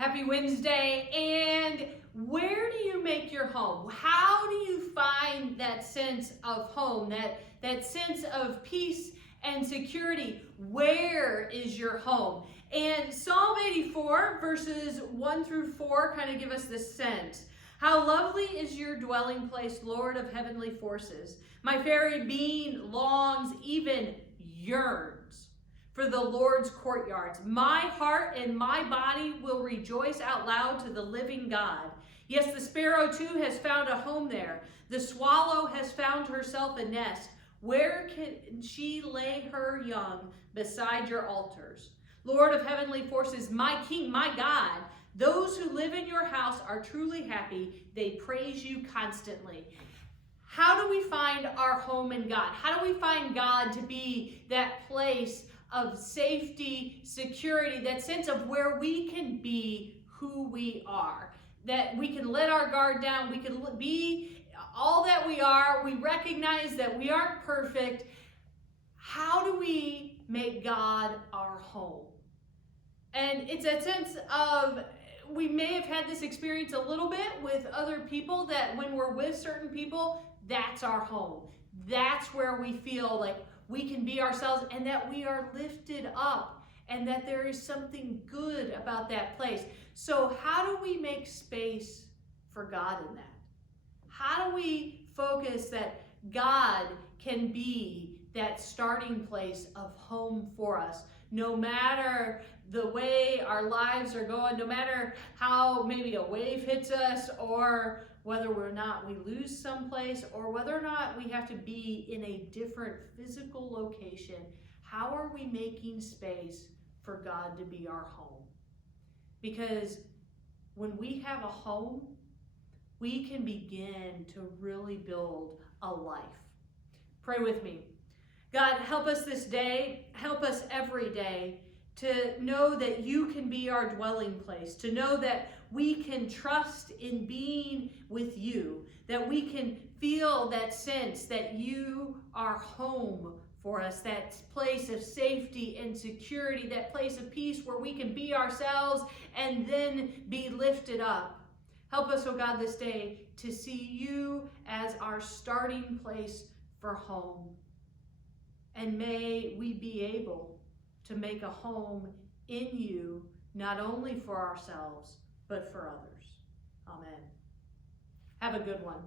Happy Wednesday. And where do you make your home? How do you find that sense of home, that sense of peace and security? Where is your home? And Psalm 84 verses 1 through 4 kind of give us this sense. How lovely is your dwelling place, Lord of heavenly forces. My very being longs, even yearns for the Lord's courtyards. My heart and my body will rejoice out loud to the living God. Yes, the sparrow too has found a home there. The swallow has found herself a nest. Where can she lay her young? Beside your altars. Lord of heavenly forces, my King, my God, those who live in your house are truly happy. They praise you constantly. How do we find our home in God? How do we find God to be that place of safety, security, that sense of where we can be who we are, that we can let our guard down, we can be all that we are, we recognize that we aren't perfect. How do we make God our home? And it's a sense of, we may have had this experience a little bit with other people, that when we're with certain people, that's our home. That's where we feel like we can be ourselves and that we are lifted up and that there is something good about that place. So how do we make space for God in that? How do we focus that God can be that starting place of home for us? No matter the way our lives are going, no matter how maybe a wave hits us, or whether or not we lose someplace, or whether or not we have to be in a different physical location, how are we making space for God to be our home? Because when we have a home, we can begin to really build a life. Pray with me. God, help us this day, help us every day to know that you can be our dwelling place, to know that we can trust in being with you, that we can feel that sense that you are home for us, that place of safety and security, that place of peace where we can be ourselves and then be lifted up. Help us, oh God, this day to see you as our starting place for home. And may we be able to make a home in you, not only for ourselves, but for others. Amen. Have a good one.